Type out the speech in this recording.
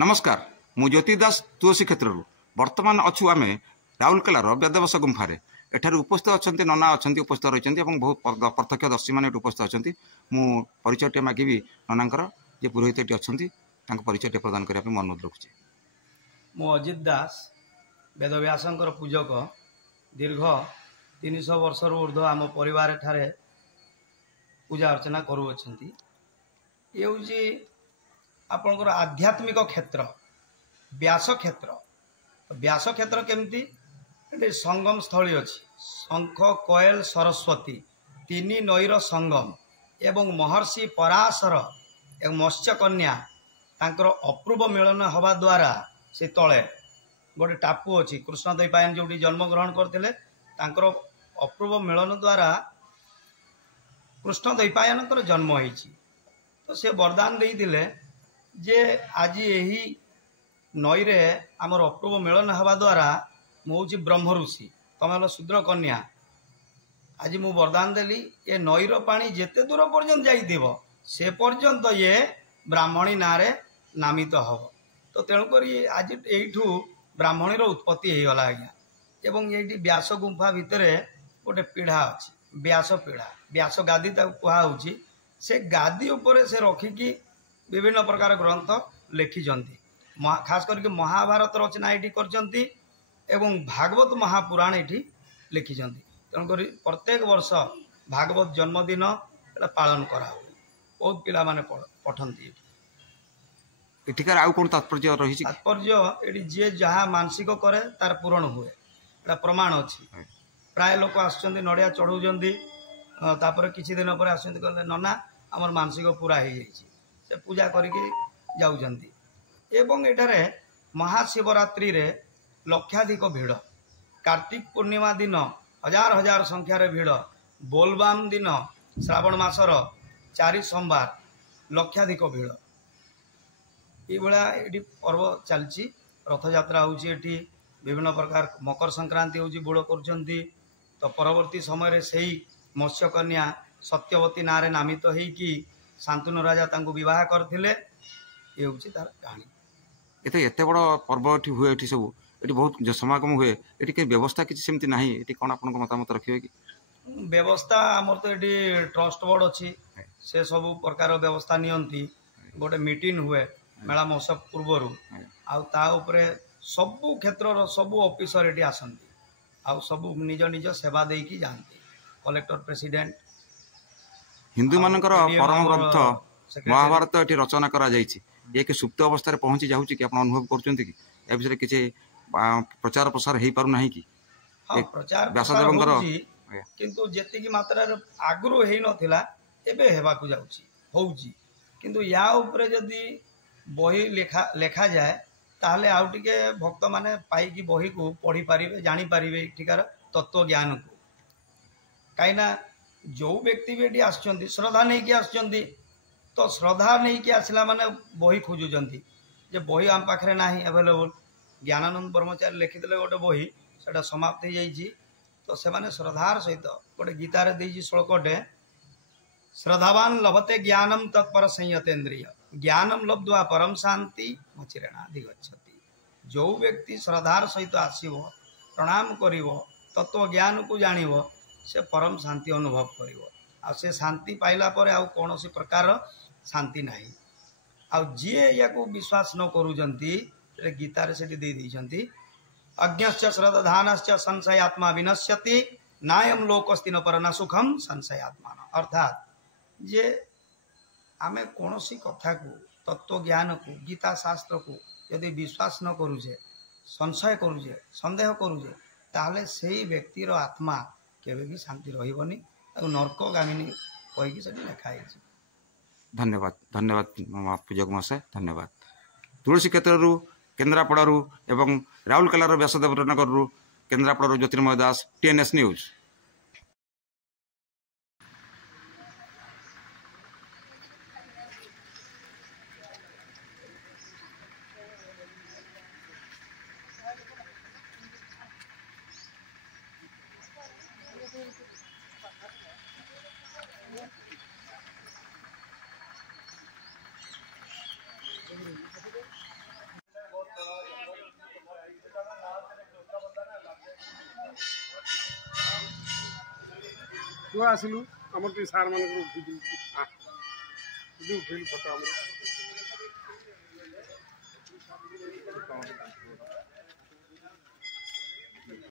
नमस्कार मु ज्योति दास तुलसी क्षेत्र बर्तमान अच्छु आम राउरकेलार वेदव्यास गुंफार एठार उपस्थित अच्छा नना अच्छा उपस्थित रही बहुत प्रत्यक्षदर्शी मैंने उपस्थित अच्छा मु परिचय मागिबी ननांकर जे पुरोहित अच्छा परिचय प्रदान करने मन अनुरोध रखुचे। मु अजित दास वेदव्यास पूजक दीर्घ 300 वर्ष ऊर्ध्व आम परिवार ठारे पूजा अर्चना करुँच। ये हूँ आपणकर आध्यात्मिक क्षेत्र व्यास क्षेत्र केमती संगम स्थली अच्छी शंख कोयल सरस्वती तीन नईर संगम एवं महर्षि पराशर एवं मत्स्यकन्या तांकर अपूर्व मिलन हवा द्वारा से तले गोटे टापू अच्छी कृष्ण द्वैपायन जो जन्म ग्रहण करते अपूर्व मिलन द्वारा कृष्ण द्वैपायन जन्म होती तो से वरदान देते जे आज यही नई रे आमर अपूर्व मिलन हवा द्वारा मुझे ब्रह्म ऋषि तुम हल शूद्र कन्या आज मु वरदान देली ये नईर पानी जेते दूर पर्यंत जाइथिबो से पर्यंत ये ब्राह्मणी नारे नामित हम तो तेणुक आज यू ब्राह्मणीर उत्पत्ति हो गला आज्ञा एवं ये व्यास गुंफा भितर गोटे पीढ़ा अच्छी व्यास गादी कहुच्छी से गादी उपरे से रखिकी विभिन्न प्रकार ग्रंथ लिखिंट खास करके महाभारत रचना ये करचंती एवं भागवत महापुराण ये लिखिंट तेणुक प्रत्येक वर्ष भागवत जन्मदिन पालन करा बहुत पिला माने पठंती। एठिकार आउ कोन तात्पर्य रही तात्पर्य ये जी जहाँ मानसिक करे तार पूरण हुए एटा प्रमाण अच्छी प्राय लोक आसुचंती नड़िया चढ़ाउछंती तापर किछि दिन पर आसुचंती कहले नना हमर मानसिक पूरा हो जाइए से पूजा करके जाउछंती एवं एठारे महाशिवरात्रि रे लक्षाधिक भिड़ कार्तिक पूर्णिमा दिन हजार हजार संख्यार भिड़ बोलबाम दिन श्रावण मासर 4 सोमवार लक्षाधिक भिड़ ये पर्व चलती रथयात्रा होची विभिन्न प्रकार मकर संक्रांति होची बुड़ कर तो परवर्ती समय से मत्स्यकन्या सत्यवती नारे नामित होईकि शांतनु राजा तांको विवाह करथिले ये होची तार कहानी। एते बड़ पर्व एठी हुए एठी सब एठी बहुत समागम हुए एठी के व्यवस्था किछि सेमति नाही एठी कोन आपन मतामत रखिबे कि व्यवस्था हमर तो एठी ट्रस्ट बोर्ड अच्छी से सब प्रकार व्यवस्था नियंती गोटे मीटिंग हुए मेला महोत्सव पूर्वर आउे सबू क्षेत्र सबू ऑफिसर ये आसती आउ सब निज निज सेवा देकी जाती कलेक्टर प्रेसिडेंट हिंदू मानकर परम ग्रंथ महाभारत ये रचना करा जायछि ये कि सुप्त अवस्था पहुंची जाऊँगी कि आप अनुभव करछंती कि ए विषय किसी प्रचार प्रसार हो पार ना कि प्रचार व्यासदेव किंतु जेतिकी मात्रा आगु हो नाला एबे हेबाकु जाउछि होउछि किंतु या उपरे जदि बही लेखा जाए ताहले आउ टिके भक्त माने पाइकी बही को पढ़ी पारिबे जानि पारिबे ठिकार तत्व ज्ञान को कहीं जो व्यक्ति भी ये आसुचंती श्रद्धा नहीं कि आसुचंती तो श्रद्धा नहीं कि आसला माने बही खोजुचंती जे बही आम पाखरे नाही अवेलेबल ज्ञानानंद ब्रह्मचारी लिखिदले गोटे बही सेटा समाप्त हो जाइए तो से माने श्रद्धार सहित गोटे गीतार देइछि श्लोकटे श्रद्धावान लभते ज्ञानम तत्पर संयतेन्द्रिय ज्ञानम लब्ध्वा परम शांति मचिरेणाधिगच्छति जो व्यक्ति श्रद्धार सहित आसीबो प्रणाम करिवो तत्व ज्ञान को जानिवो से परम शांति अनुभव करिवो आ से शांति पाइला परे आ कोनोसी प्रकार शांति नाही आ जीए या को विश्वास न करूजंती रे गीतार से दे दैछंती अज्ञश्च श्रद्धानश्च संशयात्मा विनश्यति नायम लोकस्ति न पर न सुखम संशयात्मा अर्थात जे आमे कोनोसी कथा को तत्व ज्ञान को गीता शास्त्र को यदि विश्वास न करूजे संशय करूजे संदेह करूजे ताहले सेही व्यक्तिर आत्मा केबे भी शांति रहिबनी आ नरकगामिनी कहिकी सेठी लिखा है। धन्यवाद धन्यवाद पूजक महाशय धन्यवाद। तुलसी क्षेत्र केन्द्रापड़ारू एवं राउरकेलार व्यासदेव नगर केन्द्रापड़ारू ज्योतिर्मय दास TNS न्यूज। तू आसिलु आमर टी सार मान उठी उठेल फोटो आमर